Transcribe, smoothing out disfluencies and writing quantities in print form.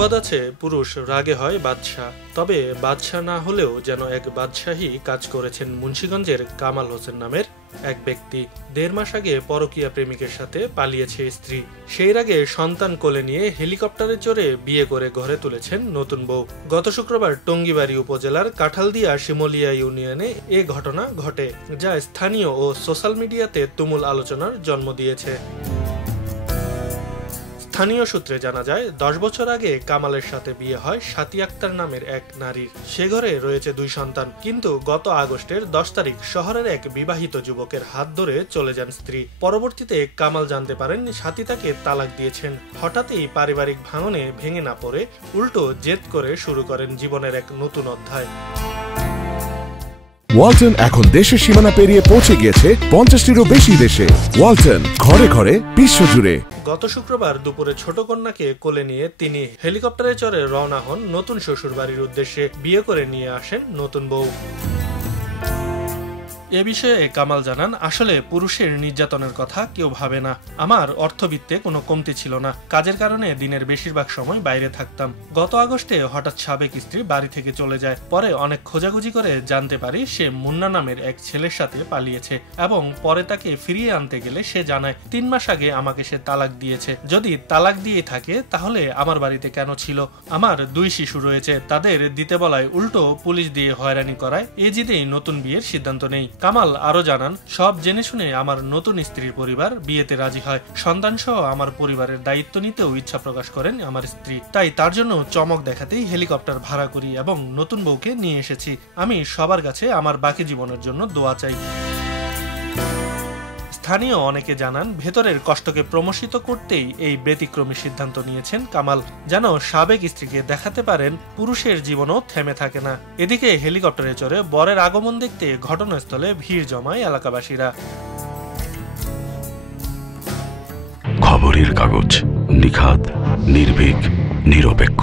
প্রবাদ আছে, পুরুষ রাগে হয় বাদশাহ। তবে বাদশাহ না হলেও যেন এক বাদশাহী কাজ করেছেন মুন্সিগঞ্জের কামাল হোসেন নামের এক ব্যক্তি। ১.৫ মাস আগে পরকীয়া প্রেমিকের সাথে পালিয়েছে স্ত্রী। সেই আগে সন্তান কোলে নিয়ে হেলিকপ্টারে চড়ে বিয়ে করে ঘরে তুলেছেন নতুন বউ। গত শুক্রবার টঙ্গীবাড়ি উপজেলার কাঁঠালদিয়া শিমলিয়া ইউনিয়নে এ ঘটনা ঘটে, যা স্থানীয় ও সোশ্যাল মিডিয়াতে তুমুল আলোচনার জন্ম দিয়েছে। স্থানীয় সূত্রে জানা যায়, ১০ বছর আগে কামালের সাথে বিয়ে হয় সাথী আক্তার নামের এক নারীর। সে ঘরে রয়েছে ২ সন্তান। কিন্তু গত আগস্টের ১০ তারিখ শহরের এক বিবাহিত যুবকের হাত ধরে চলে যান স্ত্রী। পরবর্তীতে কামাল জানতে পারেন সাথী তাকে তালাক দিয়েছেন। হঠাৎই পারিবারিক ভাঙনে ভেঙে না পড়ে উল্টো জেদ করে শুরু করেন জীবনের এক নতুন অধ্যায়। ওয়ালটন এখন দেশের সীমানা পেরিয়ে পৌঁছে গিয়েছে ৫০টিরও বেশি দেশে। ওয়ালটন, ঘরে ঘরে, বিশ্বজুড়ে। গত শুক্রবার দুপুরে ছোট কন্যাকে কোলে নিয়ে তিনি হেলিকপ্টারে চড়ে রওনা হন নতুন শ্বশুরবাড়ির উদ্দেশ্যে। বিয়ে করে নিয়ে আসেন নতুন বউ। এ বিষয়ে কামাল জানান, আসলে পুরুষের নির্যাতনের কথা কেউ ভাবে না। আমার অর্থবিত্তে কোনো কমতি ছিল না। কাজের কারণে দিনের বেশিরভাগ সময় বাইরে থাকতাম। গত আগস্টে হঠাৎ সাবেক স্ত্রী বাড়ি থেকে চলে যায়। পরে অনেক খোঁজাখুঁজি করে জানতে পারি সে মুন্না নামের এক ছেলের সাথে পালিয়েছে এবং পরে তাকে ফিরিয়ে আনতে গেলে সে জানায় ৩ মাস আগে আমাকে সে তালাক দিয়েছে। যদি তালাক দিয়ে থাকে তাহলে আমার বাড়িতে কেন ছিল? আমার ২ শিশু রয়েছে, তাদের দিতে বলায় উল্টো পুলিশ দিয়ে হয়রানি করায়। এ জিতেই নতুন বিয়ের সিদ্ধান্ত নেই। কামাল আরো জানান, সব জেনে শুনে আমার নতুন স্ত্রীর পরিবার বিয়েতে রাজি হয়। সন্তান সহ আমার পরিবারের দায়িত্ব নিতেও ইচ্ছা প্রকাশ করেন আমার স্ত্রী। তাই তার জন্য চমক দেখাতেই হেলিকপ্টার ভাড়া করি এবং নতুন বউকে নিয়ে এসেছি। আমি সবার কাছে আমার বাকি জীবনের জন্য দোয়া চাই। স্থানীয় অনেকে জানান, ভেতরের কষ্টকে প্রমোশিত করতেই এই ব্যতিক্রমী সিদ্ধান্ত নিয়েছেন কামাল, যেন সাবেক স্ত্রীকে দেখাতে পারেন পুরুষের জীবনও থেমে থাকে না। এদিকে হেলিকপ্টারে চড়ে বরের আগমন দেখতে ঘটনাস্থলে ভিড় জমায় এলাকাবাসীরা। খবরের কাগজ, নিখাত, নির্ভীক, নিরপেক্ষ।